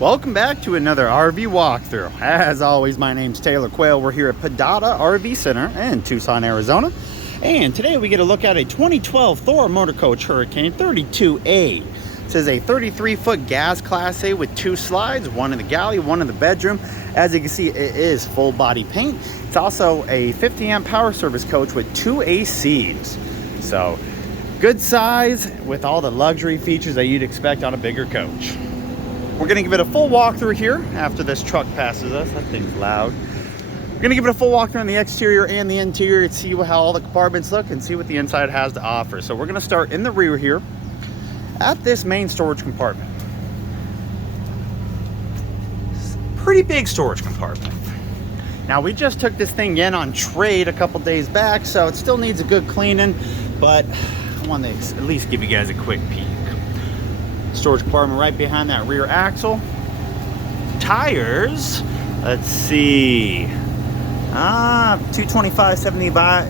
Welcome back to another RV walkthrough. As always, my name's Taylor Quayle. We're here at Padada RV Center in Tucson, Arizona. And today we get a look at a 2012 Thor Motor Coach Hurricane 32A. This is a 33-foot gas Class A with 2 slides, one in the galley, one in the bedroom. As you can see, it is full body paint. It's also a 50 amp power service coach with 2 ACs. So good size with all the luxury features that you'd expect on a bigger coach. We're gonna give it a full walkthrough here after this truck passes us. That thing's loud. We're gonna give it a full walkthrough on the exterior and the interior to see how all the compartments look and see what the inside has to offer. So we're gonna start in the rear here at this main storage compartment. Pretty big storage compartment. Now we just took this thing in on trade a couple days back, so it still needs a good cleaning, but I want to at least give you guys a quick peek. Storage compartment right behind that rear axle. Tires, let's see, 225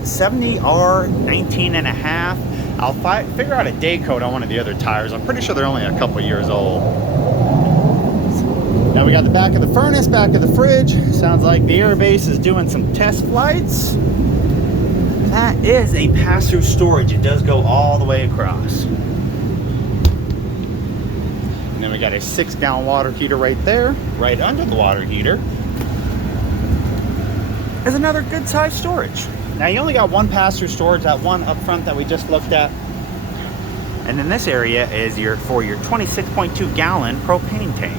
70 R 19 and a half. I'll figure out a day code on one of the other tires. I'm pretty sure they're only a couple years old. Now we got the back of the furnace, back of the fridge. Sounds like the airbase is doing some test flights. That is a pass-through storage. It does go all the way across. And then we got a 6-gallon water heater right there. Right under the water heater is another good size storage. Now you only got one pass-through storage, that one up front that we just looked at. And then this area is for your 26.2 gallon propane tank.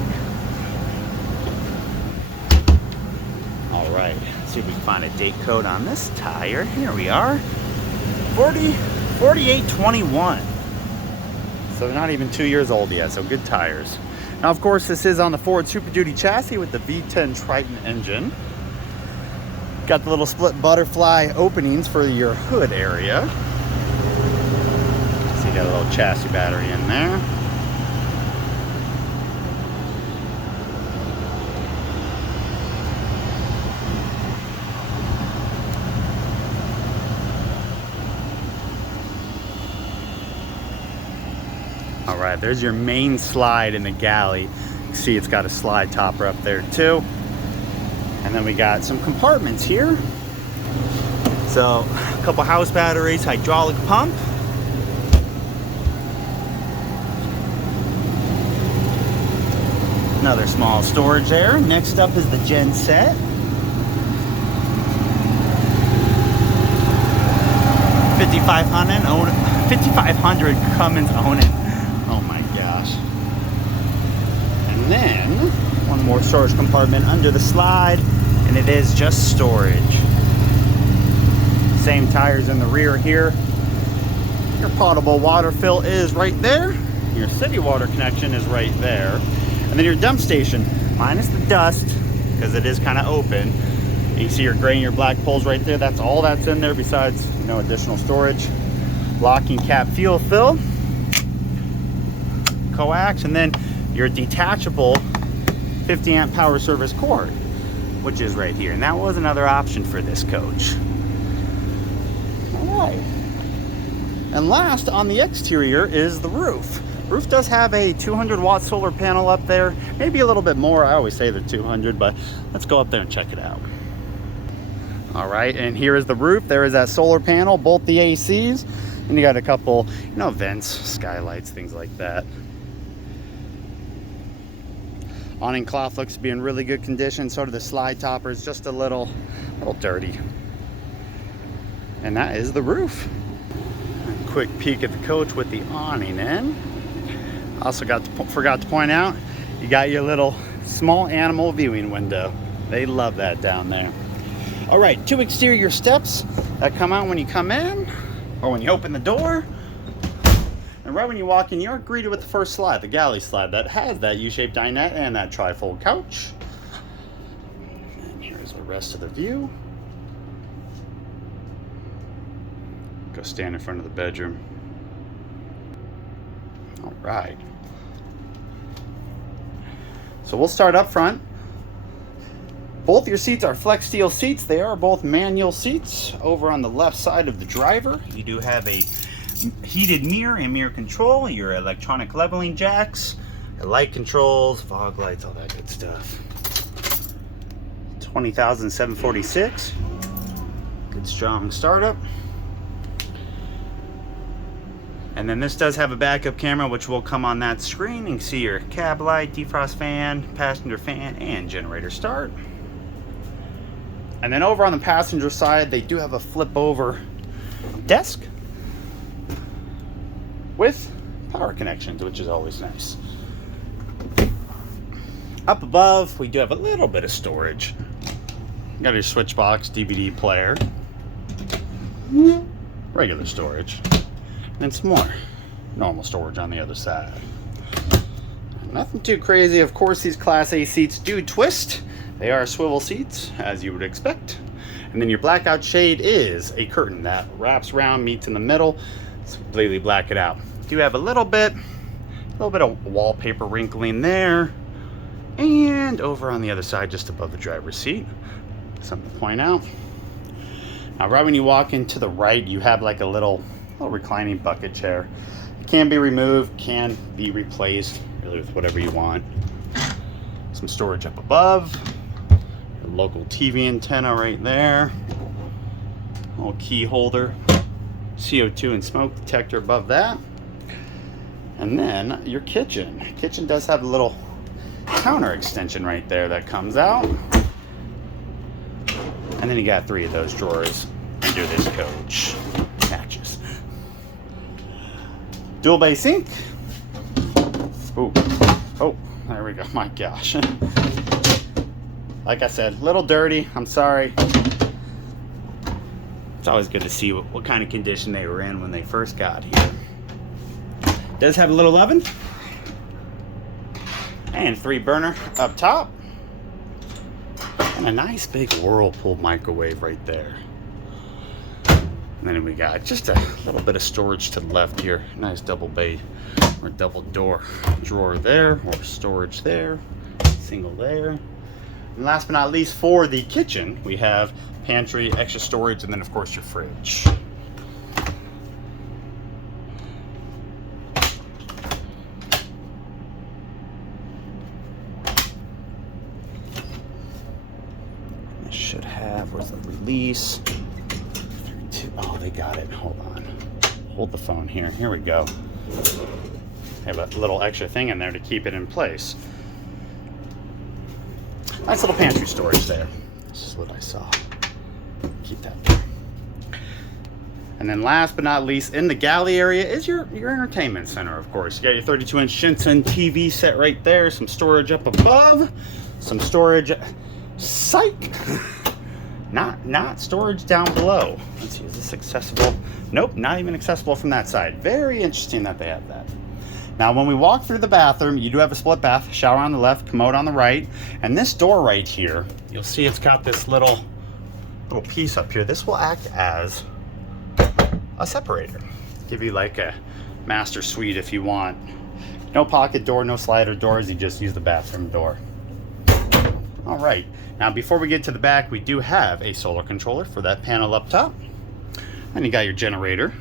All right, let's see if we can find a date code on this tire. Here we are, 4821. So they're not even 2 years old yet, so good tires. Now, of course, this is on the Ford Super Duty chassis with the V10 Triton engine. Got the little split butterfly openings for your hood area. So you got a little chassis battery in there. All right, there's your main slide in the galley. You can see it's got a slide topper up there too. And then we got some compartments here. So a couple house batteries, hydraulic pump. Another small storage there. Next up is the gen set. $5,500 Cummins Own It. Oh my gosh. And then one more storage compartment under the slide, and it is just storage. Same tires in the rear here. Your potable water fill is right there. Your city water connection is right there. And then your dump station, minus the dust, because it is kind of open. You see your gray and your black poles right there. That's all that's in there besides, additional storage. Locking cap fuel fill. Coax, and then your detachable 50 amp power service cord, which is right here. And that was another option for this coach. All right. And last on the exterior is the roof. Roof does have a 200-watt solar panel up there, maybe a little bit more. I always say they're 200, but let's go up there and check it out. All right, and here is the roof. There is that solar panel, both the ACs, and you got a couple, vents, skylights, things like that. Awning cloth looks to be in really good condition. So do the slide toppers, just a little dirty. And that is the roof. A quick peek at the coach with the awning in. Also forgot to point out, you got your little small animal viewing window. They love that down there. All right, 2 exterior steps that come out when you come in or when you open the door. And right when you walk in, you're greeted with the first slide, the galley slide, that has that U-shaped dinette and that trifold couch. And here's the rest of the view. Go stand in front of the bedroom. All right. So we'll start up front. Both your seats are flex steel seats. They are both manual seats. Over on the left side of the driver, you do have a heated mirror and mirror control, your electronic leveling jacks, Light controls, fog lights, all that good stuff. 20,746. Good strong startup. And then this does have a backup camera, which will come on that screen. You can see your cab light, defrost fan, passenger fan, and generator start. And then over on the passenger side, they do have a flip over desk with power connections, which is always nice. Up above, we do have a little bit of storage. You got your switch box, DVD player, regular storage, and some more normal storage on the other side. Nothing too crazy. Of course, these Class A seats do twist. They are swivel seats, as you would expect. And then your blackout shade is a curtain that wraps around, meets in the middle, so completely black it out. Do have a little bit of wallpaper wrinkling there, and over on the other side, just above the driver's seat. Something to point out. Now, right when you walk into the right, you have like a little reclining bucket chair. It can be removed, can be replaced, really with whatever you want. Some storage up above. A local TV antenna right there. Little key holder. CO2 and smoke detector above that. And then your kitchen. Kitchen does have a little counter extension right there that comes out. And then you got 3 of those drawers under this coach. Matches. Dual bay sink. Ooh. Oh, there we go. My gosh. Like I said, a little dirty. I'm sorry. It's always good to see what kind of condition they were in when they first got here. Does have a little oven. And 3 burner up top. And a nice big Whirlpool microwave right there. And then we got just a little bit of storage to the left here. Nice double bay or double door drawer there, or storage there, single there. And last but not least, for the kitchen, we have pantry, extra storage, and then of course your fridge. This should have, where's the release? Oh, they got it. Hold on. Hold the phone here. Here we go. Have a little extra thing in there to keep it in place. Nice little pantry storage there. This is what I saw. Keep that there. And then last but not least, in the galley area is your entertainment center, of course. You got your 32-inch Shinsen TV set right there. Some storage up above. Some storage... Psych! Not storage down below. Let's see, is this accessible? Nope, not even accessible from that side. Very interesting that they have that. Now, when we walk through the bathroom, you do have a split bath, shower on the left, commode on the right, and this door right here, you'll see it's got this little piece up here. This will act as a separator. Give you like a master suite if you want. No pocket door, no slider doors, you just use the bathroom door. All right, now before we get to the back, we do have a solar controller for that panel up top. And you got your generator,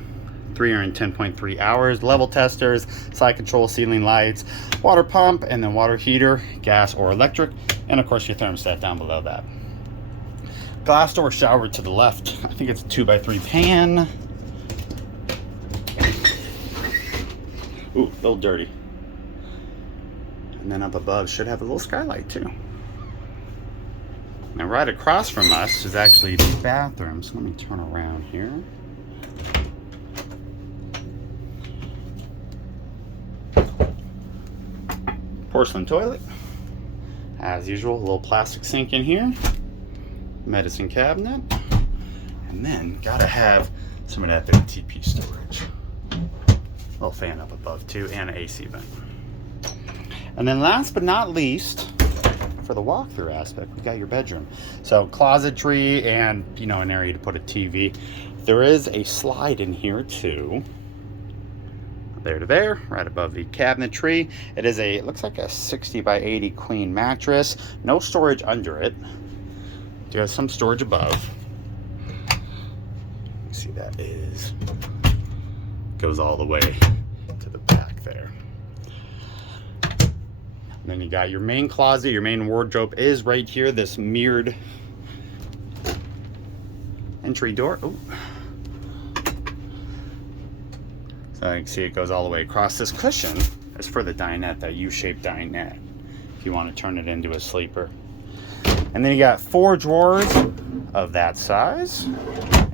310.3 hours, level testers, side control, ceiling lights, water pump, and then water heater, gas or electric, and of course your thermostat down below that. Glass door shower to the left. I think it's a 2x3 pan. Ooh, a little dirty. And then up above should have a little skylight too. Now right across from us is actually the bathroom, so let me turn around here. Porcelain toilet, as usual, a little plastic sink in here, medicine cabinet, and then gotta have some of that big TP storage. Little fan up above too, and an AC vent. And then last but not least, for the walkthrough aspect, we got your bedroom. So closetry and, you know, an area to put a TV. There is a slide in here too. There to there, right above the cabinetry. It is it looks like a 60 by 80 queen mattress. No storage under it. Do have some storage above. You see that goes all the way to the back there. And then you got your main closet, your main wardrobe is right here, this mirrored entry door. Ooh. So you can see it goes all the way across. This cushion is for the dinette, that U-shaped dinette, if you want to turn it into a sleeper. And then you got 4 drawers of that size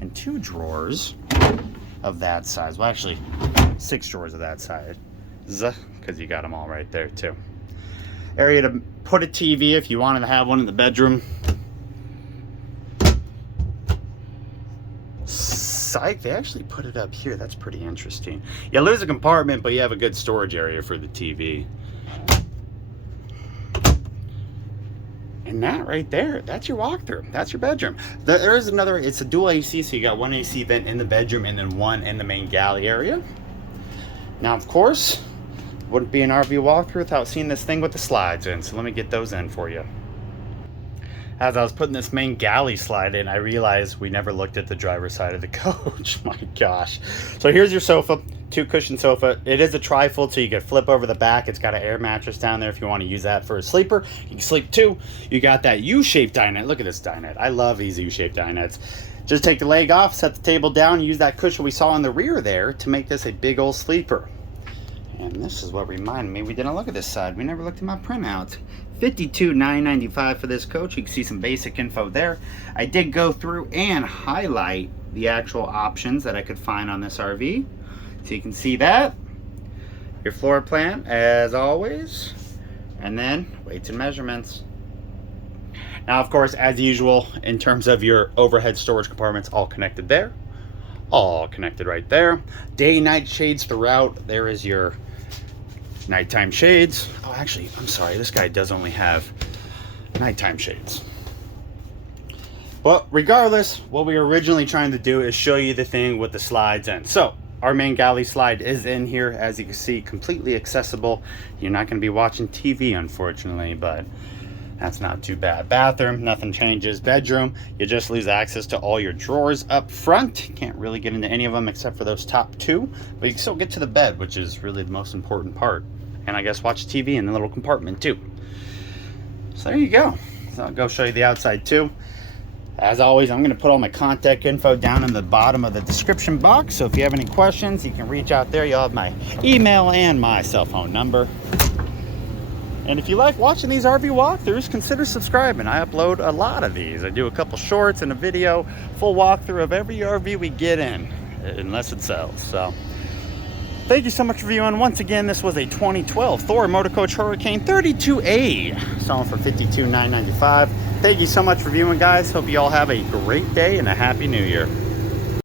and 2 drawers of that size. Well, actually 6 drawers of that size, because you got them all right there too. Area to put a TV if you wanted to have one in the bedroom. Psych, they actually put it up here. That's pretty interesting. You lose a compartment, but you have a good storage area for the TV. And that right there, that's your walkthrough. That's your bedroom. There is another, it's a dual AC, so you got one AC vent in the bedroom and then one in the main galley area. Now, of course, wouldn't be an RV walkthrough without seeing this thing with the slides in. So let me get those in for you. As I was putting this main galley slide in, I realized we never looked at the driver's side of the coach. My gosh. So here's your sofa, 2 cushion sofa. It is a trifold, so you can flip over the back. It's got an air mattress down there if you want to use that for a sleeper. You can sleep 2. You got that U-shaped dinette. Look at this dinette. I love these U-shaped dinettes. Just take the leg off, set the table down, use that cushion we saw in the rear there to make this a big old sleeper. And this is what reminded me, we didn't look at this side. We never looked at my printout. $52,995 for this coach. You can see some basic info there. I did go through and highlight the actual options that I could find on this RV. So you can see that. Your floor plan, as always. And then weights and measurements. Now, of course, as usual, in terms of your overhead storage compartments, all connected there. All connected right there. Day, night shades throughout. There is your nighttime shades. Oh, actually, I'm sorry. This guy does only have nighttime shades. But regardless, what we were originally trying to do is show you the thing with the slides in. So our main galley slide is in here, as you can see, completely accessible. You're not going to be watching TV, unfortunately, but that's not too bad. Bathroom, nothing changes. Bedroom, you just lose access to all your drawers up front. You can't really get into any of them except for those top 2, but you can still get to the bed, which is really the most important part. And I guess watch TV in the little compartment too. So there you go. So I'll go show you the outside too. As always, I'm going to put all my contact info down in the bottom of the description box. So if you have any questions, you can reach out there. You'll have my email and my cell phone number. And if you like watching these RV walkthroughs, consider subscribing. I upload a lot of these. I do a couple shorts and a video, full walkthrough of every RV we get in, unless it sells. So thank you so much for viewing. Once again, this was a 2012 Thor Motor Coach Hurricane 32A, selling for $52,995. Thank you so much for viewing, guys. Hope you all have a great day and a happy new year.